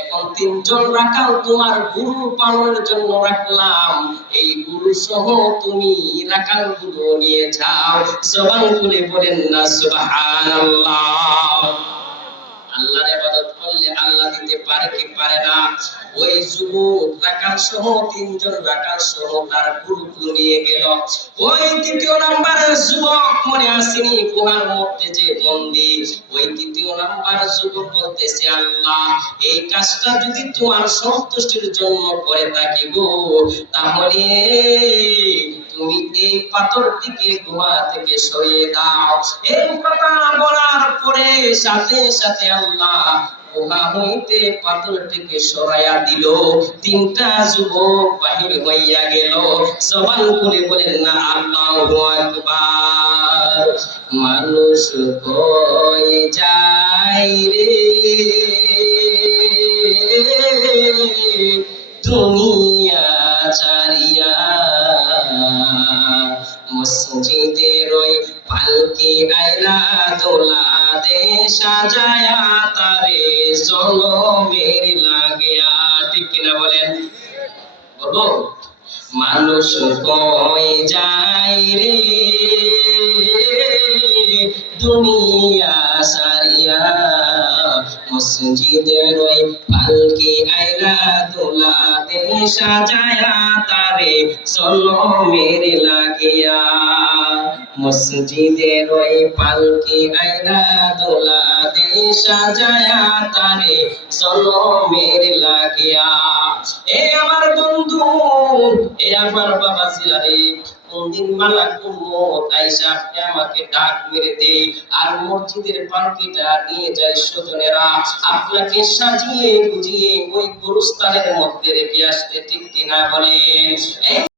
এখন তিনজন রাখাল তোমার গরু পালনের জন্য রাখলাম, এই গরু সহ তুমি রাখাল গুলো নিয়ে যাও। জবান খুলে বলেন না সুবহানাল্লাহ। আল্লাহর ইবাদত করলে আল্লাহ দিতে পারে কি পারে না? ওই যুবক রাখাল সহ তিনজন রাখাল সহ তার গরুগুলো নিয়ে গেল। ওই তৃতীয় নাম্বারের যুবক মনে আসেনি গুহার মধ্যে যে বন্দী, ওই তৃতীয় নাম্বার যুবক বলতেছে, আল্লাহ এই কাজটা যদি তোমার সন্তুষ্টির জন্য করে থাকি গো, তাহলে তুমি এই পাথরটিকে গুহা থেকে সরিয়ে দাও। এই কথা বলার পরে সাথে সাথে আল্লাহ গুহা হইতে পাথরটিকে সরাইয়া দিল। তিনটা যুবক বাহির হইয়া গেল। জবান করে বলেন না আল্লাহু আকবার। মানুষ কই যায় রে দুনিয়া ছাড়িয়া, মসজিদের ওই পালকি আইলা দোলা দে সাজায়া, তারে জনমের লাগিয়া। ঠিক কিনা বলেন? বলবো মানুষ কই যায় রে দুনিয়া সারিয়া, মসজিদের ওই পালকি আইলা দোলা দে সাজায়া, তারে জনমের লাগিয়া। মসজিদের ওই পালকি আইলা দোলা দে সাজায়া, তারে জনমের লাগিয়া। এ আমার বন্ধু, এ আমার বাবা ছিলারে, কোনদিন মালাক উম্মত আয়েশা আমাকে ডাক মেরে দেই আর মসজিদের পালকিটা নিয়ে যায় স্বজনেরা আপনাকে সাজিয়ে গুজিয়ে ওই গুরুস্থানের মধ্যে রেখে আসতে। ঠিক কিনা বলেন?